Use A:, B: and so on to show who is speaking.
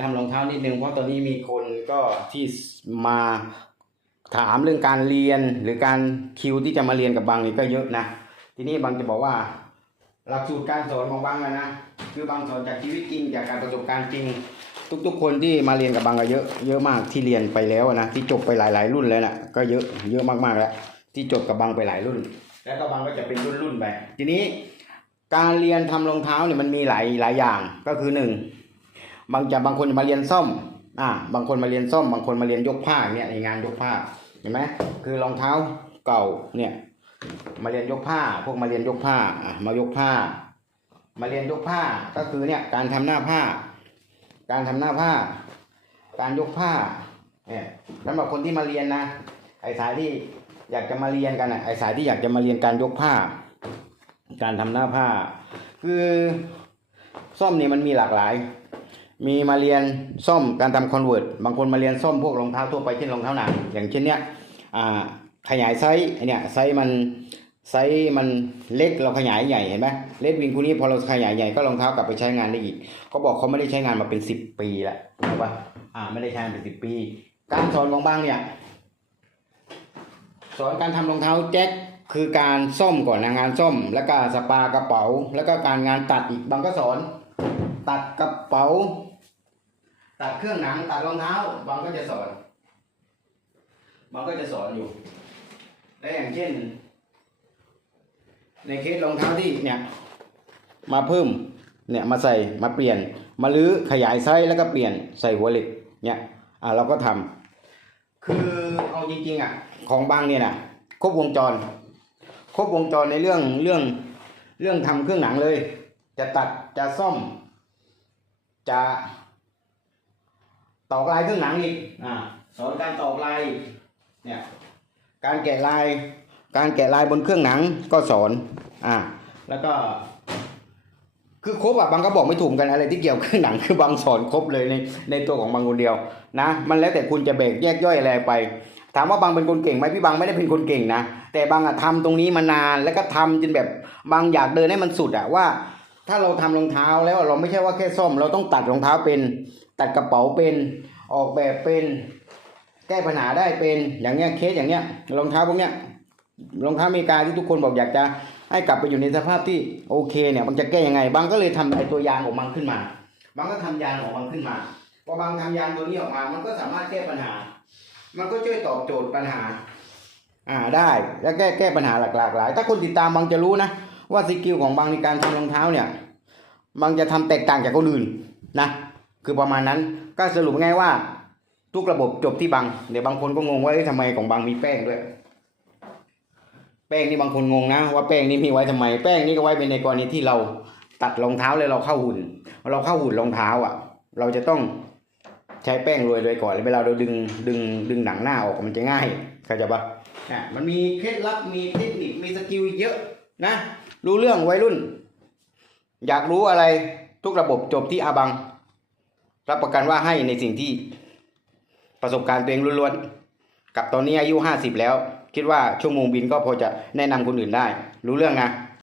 A: ทำรองเท้านิดนึงเพราะตอนนี้มีคนก็ที่มาถามเรื่องการเรียนหรือการคิวที่จะมาเรียนกับบางนี่ก็เยอะนะ ทีนี้บางจะบอกว่า หลักสูตรการสอนของบางอะนะคือบางสอนจากชีวิตจริงจากการประสบการณ์จริง ทุกๆ คนที่มาเรียนกับบางก็เยอะเยอะมากที่เรียนไปแล้วนะที่จบไปหลาย ๆ รุ่นแล้วนะก็เยอะเยอะมากๆแล้ว ที่จบกับบางไปหลายรุ่น แล้วก็บางก็จะเป็นรุ่นๆไปทีนี้ การเรียนทำรองเท้าเนี่ยมันมีหลายหลายอย่างก็คือหนึ่ง บางจะบางคนมาเรียนซ่อม อ่า บางคนมาเรียนซ่อม บางคนมาเรียนยกผ้าเนี่ยในงานยกผ้า เห็นไหมคือรองเท้าเก่าเนี่ย มาเรียนยกผ้า พวกมาเรียนยกผ้า อะมายกผ้า มาเรียนยกผ้า ก็คือเนี่ยการทำหน้าผ้า การทำหน้าผ้า การยกผ้า เนี่ยสำหรับคนที่มาเรียนนะ ไอ้สายที่อยากจะมาเรียนกันนะไอ้สายที่อยากจะมาเรียนการยกผ้า การทำหน้าผ้า คือซ่อมเนี่ยมันมีหลากหลาย มีมาเรียนซ่อมการทำคอนเวิร์ตบางคนมาเรียนซ่อมพวกรองเท้าทั่วไปเช่นรองเท้าหนังอย่างเช่นเนี้ยขยายไซส์เนี่ยไซส์มันไซส์มันเล็กเราขยายใหญ่เห็นไหมเลดวิงคู่นี้พอเราขยายใหญ่ก็รองเท้ากลับไปใช้งานได้อีกเขาบอกเขาไม่ได้ใช้งานมาเป็นสิบปีแล้วถูกปะอ่าไม่ได้ใช้งานเป็นสิบปี การสอนของบางเนี่ยสอนการทำรองเท้าแจ็คคือการซ่อมก่อนนะงานซ่อม แล้วก็สปากระเป๋า แล้วก็การงานตัดอีกบางก็สอน ตัดกระเป๋า ตัดเครื่องหนัง ตัดรองเท้า บางก็จะสอน บางก็จะสอนอยู่ และอย่างเช่น ในเคสรองเท้าที่เนี่ย มาเพิ่ม เนี่ยมาใส่มาเปลี่ยน มาลื้อขยายไซส์แล้วก็เปลี่ยนใส่หัวเหล็ก เนี่ย อ่าเราก็ทำคือเอาจริงๆอะ ของบางเนี่ยนะครบวงจร ครบวงจรในเรื่องเรื่องเรื่องทำเครื่องหนังเลย จะตัดจะซ่อม จะตอกลายเครื่องหนังอีกอ่าสอนการตอกลายเนี่ยการแกะลายการแกะลายบนเครื่องหนังก็สอนอ่าแล้วก็ คือครบอะบางก็บอกไม่ถูกกันอะไรที่เกี่ยวกับเครื่องหนังคือบางสอนครบเลยในในตัวของบางคนเดียวนะ มันแล้วแต่คุณจะแบกแยกย่อยอะไรไป ถามว่าบางเป็นคนเก่งไหมพี่บางไม่ได้เป็นคนเก่งนะแต่บางอะทำตรงนี้มานานแล้วก็ทำจนแบบบางอยากเดินให้มันสุดอะว่า ถ้าเราทำรองเท้าแล้วเราไม่ใช่ว่าแค่ซ่อม เราต้องตัดรองเท้าเป็น ตัดกระเป๋าเป็นออกแบบเป็นแก้ปัญหาได้เป็นอย่างเงี้ยเคสอย่างเงี้ยรองเท้าพวกเนี้ยรองเท้าอเมริกาที่ทุกคนบอกอยากจะให้กลับไปอยู่ในสภาพที่โอเคเนี่ยมันจะแก้ยังไง บางก็เลยทำไอตัวยางของมันขึ้นมา บางก็ทำยางของมันขึ้นมาพอบางทำยางตัวนี้ออกมา มันก็สามารถแก้ปัญหา มันก็ช่วยตอบโจทย์ปัญหา อ่าได้แล้วแก้แก้ปัญหาหลากหลาย ถ้าคนติดตามบางจะรู้นะ ว่าสกิลของบางในการทำรองเท้าเนี่ยบางจะทำแตกต่างจากคนอื่นนะคือประมาณนั้นก็สรุปง่ายว่าทุกระบบจบที่บางเดี๋ยวบางคนก็งงว่าเอ๊ะทำไมของบางมีแป้งด้วย แป้งนี่บางคนงงนะ ว่าแป้งนี่มีไว้ทำไม แป้งนี่ก็ไว้เป็นในกรณีที่เราตัดรองเท้าเลยเราเข้าหุ่น เราเข้าหุ่นรองเท้าอะ เราจะต้องใช้แป้งโรยเลยก่อนเวลาเราดึงดึงดึงหนังหน้าออกมันจะง่ายเข้าใจปะอะมันมีเคล็ดลับมีเทคนิคมีสกิลเยอะ นะ รู้เรื่องวัยรุ่น อยากรู้อะไรทุกระบบจบที่อาบัง รับประกันว่าให้ในสิ่งที่ประสบการณ์ตัวเองล้วนๆกับตอนนี้อายุห้าสิบแล้ว คิดว่าชั่วโมงบินก็พอจะแนะนำคนอื่นได้ รู้เรื่องนะ